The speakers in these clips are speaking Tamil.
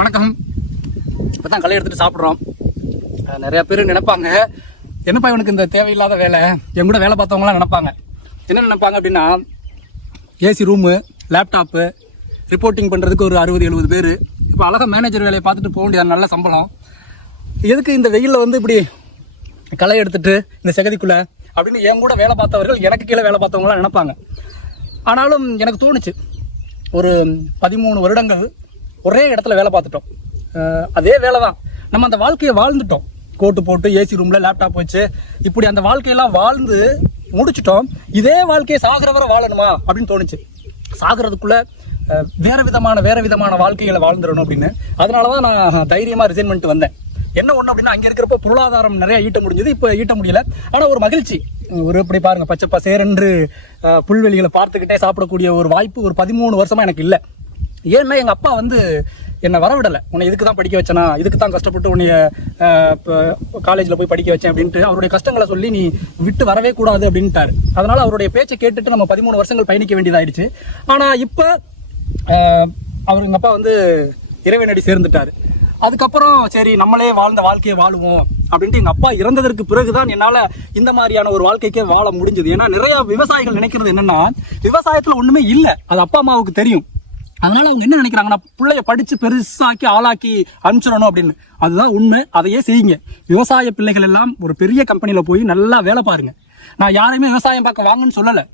வணக்கம். இப்போ தான் களை எடுத்துகிட்டு சாப்பிட்றோம். நிறையா பேர் நினைப்பாங்க, என்னப்பா இவனுக்கு இந்த தேவையில்லாத வேலை. என் கூட வேலை பார்த்தவங்களாம் நினைப்பாங்க, என்ன நினைப்பாங்க அப்படின்னா, ஏசி ரூமு, லேப்டாப்பு, ரிப்போர்ட்டிங் பண்ணுறதுக்கு ஒரு 60-70 பேர். இப்போ அழகாக மேனேஜர் வேலையை பார்த்துட்டு போக வேண்டியது, நல்ல சம்பளம். எதுக்கு இந்த வெயிலில் வந்து இப்படி களை எடுத்துட்டு இந்த செகதிக்குள்ளே அப்படின்னு என் கூட வேலை பார்த்தவர்கள், எனக்கு கீழே வேலை பார்த்தவங்களாம் நினைப்பாங்க. ஆனாலும் எனக்கு தோணுச்சு, ஒரு 13 வருடங்கள் ஒரே இடத்துல வேலை பார்த்துட்டோம். அதே வேலை தான், நம்ம அந்த வாழ்க்கையை வாழ்ந்துட்டோம். கோட்டு போட்டு ஏசி ரூமில் லேப்டாப் வச்சு இப்படி அந்த வாழ்க்கையெல்லாம் வாழ்ந்து முடிச்சிட்டோம். இதே வாழ்க்கையை சாகிற வரை வாழணுமா அப்படின்னு தோணுச்சு. சாகிறதுக்குள்ள வேற விதமான வாழ்க்கைகளை வாழ்ந்துடணும் அப்படின்னு. அதனால தான் நான் தைரியமாக ரிசைன் பண்ணிட்டு வந்தேன். என்ன ஒன்று அப்படின்னா, அங்கே இருக்கிறப்ப பொருளாதாரம் நிறைய ஈட்ட முடிஞ்சது, இப்போ ஈட்ட முடியல. ஆனால் ஒரு மகிழ்ச்சி, ஒரு இப்படி பாருங்க, பச்சை பசேரென்று புல்வெளிகளை பார்த்துக்கிட்டே சாப்பிடக்கூடிய ஒரு வாய்ப்பு ஒரு 13 வருஷமா எனக்கு இல்லை. ஏன்னா எங்கள் அப்பா வந்து என்னை வரவிடலை. உன்னை இதுக்கு தான் படிக்க வச்சேனா, இதுக்கு தான் கஷ்டப்பட்டு உன்னைய காலேஜில் போய் படிக்க வச்சேன் அப்படின்ட்டு அவருடைய கஷ்டங்களை சொல்லி நீ விட்டு வரவே கூடாது அப்படின்ட்டாரு. அதனால் அவருடைய பேச்சை கேட்டுட்டு நம்ம 13 வருஷங்கள் பயணிக்க வேண்டியதாயிடுச்சு. ஆனால் இப்போ அவர் எங்கள் அப்பா வந்து இறைவனடி சேர்ந்துட்டார். அதுக்கப்புறம் சரி நம்மளே வாழ்ந்த வாழ்க்கையை வாழுவோம் அப்படின்ட்டு எங்கள் அப்பா இறந்ததற்கு பிறகுதான் என்னால் இந்த மாதிரியான ஒரு வாழ்க்கைக்கே வாழ முடிஞ்சது. ஏன்னா நிறைய விவசாயிகள் நினைக்கிறது என்னன்னா, விவசாயத்தில் ஒன்றுமே இல்லை, அது அப்பா அம்மாவுக்கு தெரியும். அதனால அவங்க என்ன நினைக்கிறாங்கன்னா, பிள்ளைய படிச்சு பெருசாக்கி ஆளாக்கி அனுப்பிச்சிடணும் அப்படின்னு. அதுதான் உண்மை, அதையே செய்யுங்க. விவசாய பிள்ளைகள் எல்லாம் ஒரு பெரிய கம்பெனியில் போய் நல்லா வேலை பாருங்க. நான் யாரையுமே விவசாயம் பார்க்க வாங்கன்னு சொல்லலை.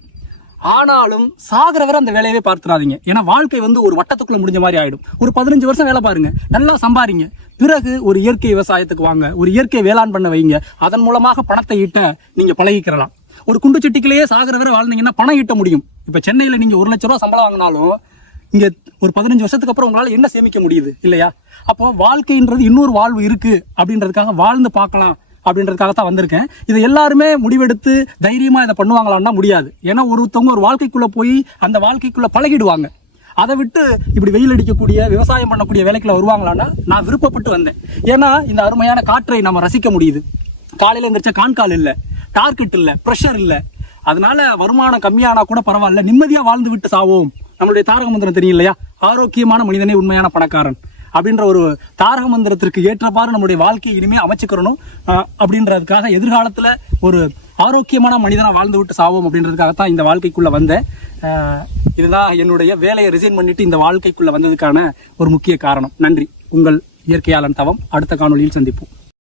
ஆனாலும் சாகிற வரை அந்த வேலையவே பார்த்துடாதீங்க. ஏன்னா வாழ்க்கை வந்து ஒரு வட்டத்துக்குள்ள முடிஞ்ச மாதிரி ஆயிடும். ஒரு 15 வருஷம் வேலை பாருங்க, நல்லா சம்பாதிங்க. பிறகு ஒரு இயற்கை விவசாயத்துக்கு வாங்க, ஒரு இயற்கை வேளாண் பண்ண வைங்க. அதன் மூலமாக பணத்தை ஈட்ட நீங்க பழகிக்கிறலாம். ஒரு குண்டு சட்டிக்கிலேயே சாகிற வரை வாழ்ந்தீங்கன்னா பணம் ஈட்ட முடியும். இப்ப சென்னையில நீங்க 1 லட்ச ரூபா சம்பளம் வாங்கினாலும் இங்க ஒரு 15 வருஷத்துக்கு அப்புறம் உங்களால என்ன சேமிக்க முடியுது இல்லையா? அப்போ வாழ்க்கைன்றது இன்னொரு வாழ்வு இருக்கு அப்படின்றதுக்காக வாழ்ந்து பார்க்கலாம் அப்படின்றதுக்காக தான் வந்திருக்கேன். இதை எல்லாருமே முடிவெடுத்து தைரியமா இதை பண்ணுவாங்களான்னா முடியாது. ஏன்னா ஒருத்தவங்க ஒரு வாழ்க்கைக்குள்ள போய் அந்த வாழ்க்கைக்குள்ள பழகிடுவாங்க. அதை விட்டு இப்படி வெயில் அடிக்கக்கூடிய விவசாயம் பண்ணக்கூடிய வேலைக்குள்ள வருவாங்களான்னா நான் விருப்பப்பட்டு வந்தேன். ஏன்னா இந்த அருமையான காற்றை நம்ம ரசிக்க முடியுது. காலையில எந்திரிச்சா கான்கால் இல்லை, டார்கெட் இல்லை, ப்ரெஷர் இல்லை. அதனால வருமானம் கம்மியானா கூட பரவாயில்ல, நிம்மதியா வாழ்ந்து விட்டு சாவோம். நம்மளுடைய தாரக மந்திரம் தெரியும் இல்லையா? ஆரோக்கியமான மனிதனே உண்மையான பணக்காரன் அப்படின்ற ஒரு தாரக மந்திரத்திற்கு ஏற்றவாறு நம்முடைய வாழ்க்கையை இனிமே அமைச்சுக்கிறணும் அப்படின்றதுக்காக, எதிர்காலத்துல ஒரு ஆரோக்கியமான மனிதனா வாழ்ந்து விட்டு சாவோம் அப்படின்றதுக்காகத்தான் இந்த வாழ்க்கைக்குள்ள வந்தேன். இதுதான் என்னுடைய வேலையை ரிசைன் பண்ணிட்டு இந்த வாழ்க்கைக்குள்ள வந்ததுக்கான ஒரு முக்கிய காரணம். நன்றி. உங்கள் இயற்கையாளன் தவம். அடுத்த காணொலியில் சந்திப்போம்.